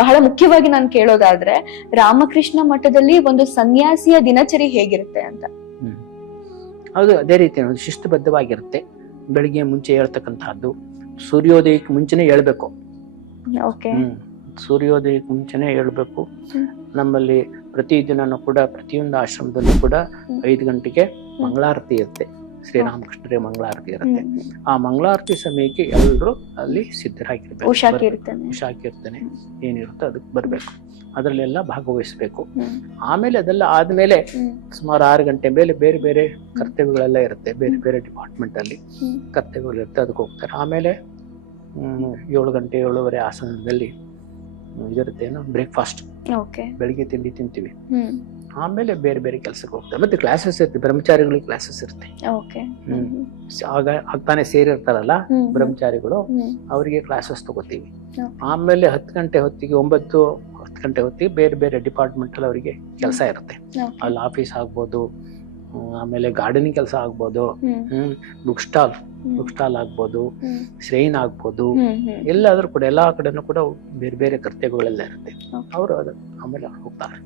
ಬಹಳ ಮುಖ್ಯವಾಗಿ ನಾನು ಕೇಳೋದಾದ್ರೆ ರಾಮಕೃಷ್ಣ ಮಠದಲ್ಲಿ ಒಂದು ಸನ್ಯಾಸಿಯ ದಿನಚರಿ ಹೇಗಿರುತ್ತೆ ಅಂತ. ಅದು ಅದೇ ರೀತಿ ಶಿಸ್ತುಬದ್ಧವಾಗಿರುತ್ತೆ. ಬೆಳಿಗ್ಗೆ ಮುಂಚೆ ಹೇಳ್ತಕ್ಕಂತಹದ್ದು, ಸೂರ್ಯೋದಯಕ್ಕೆ ಮುಂಚೆನೆ ಹೇಳ್ಬೇಕು. ಸೂರ್ಯೋದಯಕ್ಕೆ ಮುಂಚೆನೆ ಹೇಳ್ಬೇಕು. ನಮ್ಮಲ್ಲಿ ಪ್ರತಿದಿನನೂ ಕೂಡ ಪ್ರತಿಯೊಂದು ಆಶ್ರಮದಲ್ಲೂ ಕೂಡ 5 ಗಂಟೆಗೆ ಮಂಗಳಾರತಿ ಇರುತ್ತೆ. ಶ್ರೀರಾಮಕೃಷ್ಣರೇ ಮಂಗಳಾರತಿ ಇರುತ್ತೆ. ಆ ಮಂಗಳಾರತಿ ಸಮಯಕ್ಕೆ ಎಲ್ಲರೂ ಅಲ್ಲಿ ಸಿದ್ಧರಾಗಿರ್ಬೇಕು. ಉಷಾಕಿರ್ತನೆ ಏನಿರುತ್ತೋ ಅದಕ್ಕೆ ಬರ್ಬೇಕು, ಅದರಲ್ಲೆಲ್ಲ ಭಾಗವಹಿಸ್ಬೇಕು. ಆಮೇಲೆ ಅದೆಲ್ಲ ಆದ್ಮೇಲೆ ಸುಮಾರು 6 ಗಂಟೆ ಮೇಲೆ ಬೇರೆ ಬೇರೆ ಕರ್ತವ್ಯಗಳೆಲ್ಲ ಇರುತ್ತೆ. ಬೇರೆ ಬೇರೆ ಡಿಪಾರ್ಟ್ಮೆಂಟ್ ಅಲ್ಲಿ ಕರ್ತವ್ಯಗಳಿರುತ್ತೆ, ಅದಕ್ಕೆ ಹೋಗ್ತಾರೆ. ಆಮೇಲೆ 7 ಗಂಟೆ 7:30 ಆ ಸಮಯದಲ್ಲಿ ಇದಿರುತ್ತೆ, ಏನೋ ಬ್ರೇಕ್ಫಾಸ್ಟ್, ಬೆಳಿಗ್ಗೆ ತಿಂಡಿ ತಿಂತೀವಿ. ಆಮೇಲೆ ಬೇರೆ ಬೇರೆ ಕೆಲಸಕ್ಕೆ ಹೋಗ್ತಾರೆ. ಮತ್ತೆ ಕ್ಲಾಸಸ್ ಇರುತ್ತೆ, ಬ್ರಹ್ಮಚಾರಿಗಳಿಗೆ ಕ್ಲಾಸಸ್ ಇರುತ್ತೆ. ಆಗ ತಾನೇ ಸೇರಿರ್ತಾರಲ್ಲ ಬ್ರಹ್ಮಚಾರಿಗಳು, ಅವರಿಗೆ ಕ್ಲಾಸಸ್ ತಗೋತೀವಿ. ಆಮೇಲೆ 10 ಗಂಟೆ ಹೊತ್ತಿಗೆ 9-10 ಗಂಟೆ ಹೊತ್ತಿಗೆ ಬೇರೆ ಬೇರೆ ಡಿಪಾರ್ಟ್ಮೆಂಟ್ ಅಲ್ಲಿ ಅವರಿಗೆ ಕೆಲಸ ಇರುತ್ತೆ. ಅಲ್ಲಿ ಆಫೀಸ್ ಆಗ್ಬೋದು, ಆಮೇಲೆ ಗಾರ್ಡನಿಂಗ್ ಕೆಲಸ ಆಗ್ಬೋದು, ಬುಕ್ ಸ್ಟಾಲ್ ಆಗ್ಬೋದು, ಶ್ರೈನ್ ಆಗ್ಬೋದು, ಎಲ್ಲಾದ್ರೂ ಕೂಡ ಎಲ್ಲಾ ಕಡೆನೂ ಕೂಡ ಬೇರೆ ಬೇರೆ ಕರ್ತವ್ಯಗಳೆಲ್ಲ ಇರುತ್ತೆ. ಅವರು ಆಮೇಲೆ ಹೋಗ್ತಾರೆ.